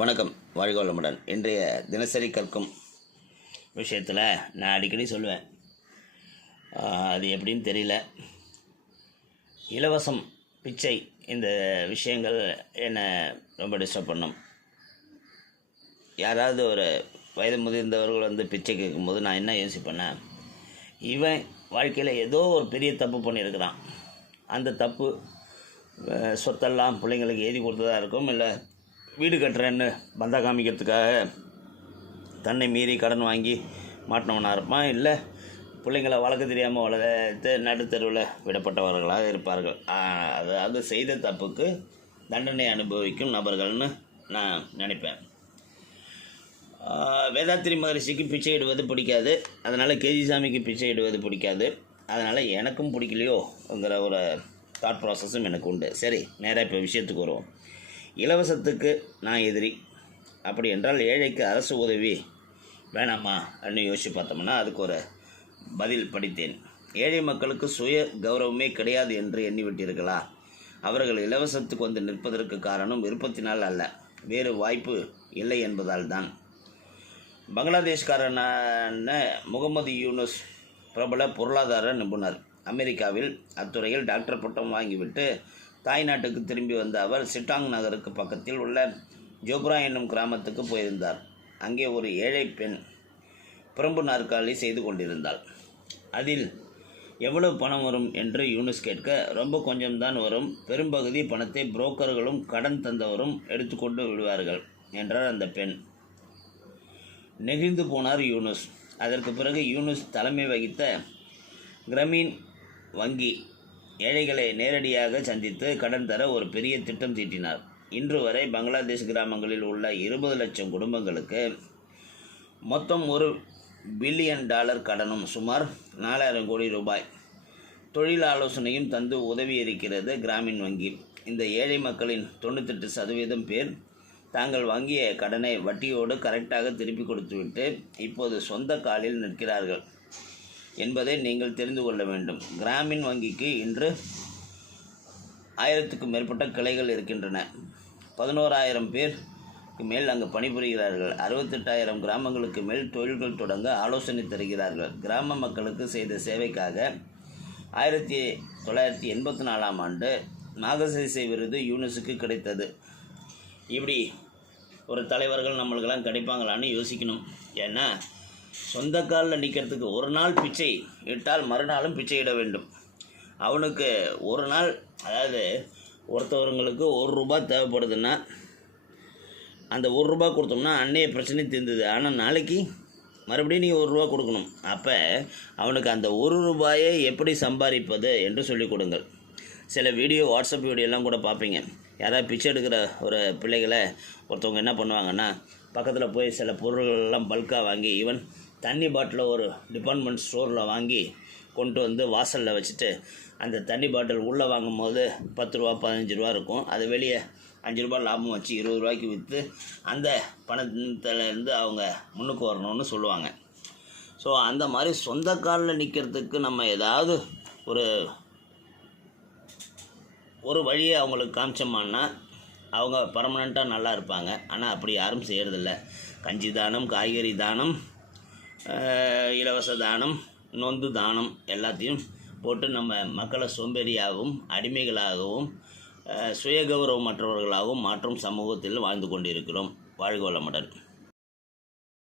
வணக்கம், வாழ்க வளமுடன். இன்றைய தினசரி கற்கும் விஷயத்தில் நான் அடிக்கடி சொல்லுவேன், அது எப்படின்னு தெரியல. இலவசம், பிச்சை, இந்த விஷயங்கள் என்னை ரொம்ப டிஸ்டர்ப் பண்ணும். யாராவது ஒரு வயது முதிர்ந்தவர்கள் வந்து பிச்சை கேட்கும்போது நான் என்ன யோசிப்பேன்னா, இவன் வாழ்க்கையில் ஏதோ ஒரு பெரிய தப்பு பண்ணியிருக்கிறான். அந்த தப்பு சொத்தெல்லாம் பிள்ளைங்களுக்கு எழுதி கொடுத்ததாக இருக்கும், இல்லை வீடு கட்டுறேன்னு பந்தா காமிக்கிறதுக்காக தன்னை மீறி கடன் வாங்கி மாட்டினவனாக இருப்பான், இல்லை பிள்ளைங்களை வளர்க்க தெரியாமல் வளர்த்து நடுத்தருவில் விடப்பட்டவர்களாக இருப்பார்கள். அதாவது செய்த தப்புக்கு தண்டனை அனுபவிக்கும் நபர்கள்னு நான் நினைப்பேன். வேதாத்திரி மகரிஷிக்கு பிச்சை இடுவது பிடிக்காது, அதனால் கேஜி சாமிக்கு பிச்சை இடுவது பிடிக்காது. அதனால் எனக்கும் பிடிக்கலையோங்கிற ஒரு தாட் ப்ராசஸும் எனக்கு உண்டு. சரி, நேராக இப்போ விஷயத்துக்கு வருவோம். இலவசத்துக்கு நான் எதிரி. அப்படி என்றால் ஏழைக்கு அரசு உதவி வேணாமா அப்படின்னு யோசித்து பார்த்தோம்னா அதுக்கு ஒரு பதில் படித்தேன். ஏழை மக்களுக்கு சுய கௌரவமே கிடையாது என்று எண்ணிவிட்டீர்களா? அவர்கள் இலவசத்துக்கு வந்து நிற்பதற்கு காரணம் விருப்பத்தினால் அல்ல, வேறு வாய்ப்பு இல்லை என்பதால் தான். பங்களாதேஷ்காரனான முகமது யூனுஸ் பிரபல பொருளாதார நிபுணர். அமெரிக்காவில் அத்துறையில் டாக்டர் பட்டம் வாங்கிவிட்டு தாய்நாட்டுக்கு திரும்பி வந்த அவர் சிட்டாங் நகருக்கு பக்கத்தில் உள்ள ஜோப்ரா என்னும் கிராமத்துக்கு போயிருந்தார். அங்கே ஒரு ஏழை பெண் பிரம்பு நாற்காலி செய்து கொண்டிருந்தாள். அதில் எவ்வளவு பணம் வரும் என்று யூனுஸ் கேட்க, ரொம்ப கொஞ்சம்தான் வரும், பெரும்பகுதி பணத்தை புரோக்கர்களும் கடன் தந்தவரும் எடுத்துக்கொண்டு விடுவார்கள் என்றார் அந்த பெண். நெகிழ்ந்து போனார் யூனுஸ். அதற்கு பிறகு யூனுஸ் தலைமை வகித்த கிராமீன் வங்கி ஏழைகளை நேரடியாக சந்தித்து கடன் தர ஒரு பெரிய திட்டம் தீட்டினார். இன்று வரை பங்களாதேஷ் கிராமங்களில் உள்ள 20 லட்சம் குடும்பங்களுக்கு மொத்தம் $1 பில்லியன் கடனும் சுமார் 4000 கோடி ரூபாய் தொழில் ஆலோசனையும் தந்து உதவியிருக்கிறது கிராமீன் வங்கி. இந்த ஏழை மக்களின் 98% பேர் தாங்கள் வாங்கிய கடனை வட்டியோடு கரெக்டாக திருப்பி கொடுத்துவிட்டு இப்போது சொந்த காலில் நிற்கிறார்கள் என்பதை நீங்கள் தெரிந்து கொள்ள வேண்டும். கிராமீன் வங்கிக்கு இன்று 1000க்கும் மேற்பட்ட கிளைகள் இருக்கின்றன. 11,000 பேருக்கு மேல் அங்கு பணிபுரிகிறார்கள். 68,000 கிராமங்களுக்கு மேல் தொழில்கள் தொடங்க ஆலோசனை தருகிறார்கள். கிராம மக்களுக்கு செய்த சேவைக்காக 1984ஆம் ஆண்டு மாகசேசே விருது யூனுஸுக்கு கிடைத்தது. இப்படி ஒரு தலைவர்கள் நம்மளுக்கெல்லாம் கிடைப்பாங்களான்னு யோசிக்கணும். ஏன்னா சொந்த காலில் நிற்கிறதுக்கு ஒரு நாள் பிச்சை இட்டால் மறுநாளும் பிச்சை இட வேண்டும். அவனுக்கு ஒரு நாள், அதாவது ஒருத்தவங்களுக்கு ₹1 தேவைப்படுதுன்னா அந்த ₹1 கொடுத்தோம்னா அன்னைய பிரச்சனை தீர்ந்தது. ஆனால் நாளைக்கு மறுபடியும் நீ ₹1 கொடுக்கணும். அப்போ அவனுக்கு அந்த ₹1 எப்படி சம்பாதிப்பது என்று சொல்லிக் கொடுங்கள். சில வீடியோ, வாட்ஸ்அப் வீடியோலாம் கூட பார்ப்பீங்க. யாராவது பிச்சை எடுக்கிற ஒரு பிள்ளைகளை ஒருத்தவங்க என்ன பண்ணுவாங்கன்னா, பக்கத்தில் போய் சில பொருள்கள்லாம் பல்காக வாங்கி, ஈவன் தண்ணி பாட்டிலை ஒரு டிபார்ட்மெண்ட் ஸ்டோரில் வாங்கி கொண்டு வந்து வாசலில் வச்சுட்டு, அந்த தண்ணி பாட்டில் உள்ளே வாங்கும் போது ₹10 ₹15 இருக்கும். அது வெளியே ₹5 லாபம் வச்சு ₹20 விற்று அந்த பணத்திலேருந்து அவங்க முன்னுக்கு வரணும்னு சொல்லுவாங்க. ஸோ அந்த மாதிரி சொந்த காலில் நிற்கிறதுக்கு நம்ம ஏதாவது ஒரு வழியை அவங்களுக்கு காமிச்சோம்னா அவங்க பர்மனெண்ட்டாக நல்லா இருப்பாங்க. ஆனால் அப்படி யாரும் செய்கிறதில்ல. கஞ்சி தானம், காய்கறி தானம், இலவச தானம், நொந்து தானம் எல்லாத்தையும் போட்டு நம்ம மக்களை சோம்பேறியாகவும் அடிமைகளாகவும் சுயகௌரவமற்றவர்களாகவும் மாற்றும் சமூகத்தில் வாழ்ந்து கொண்டிருக்கிறோம். வாழ்க வளமுடன்.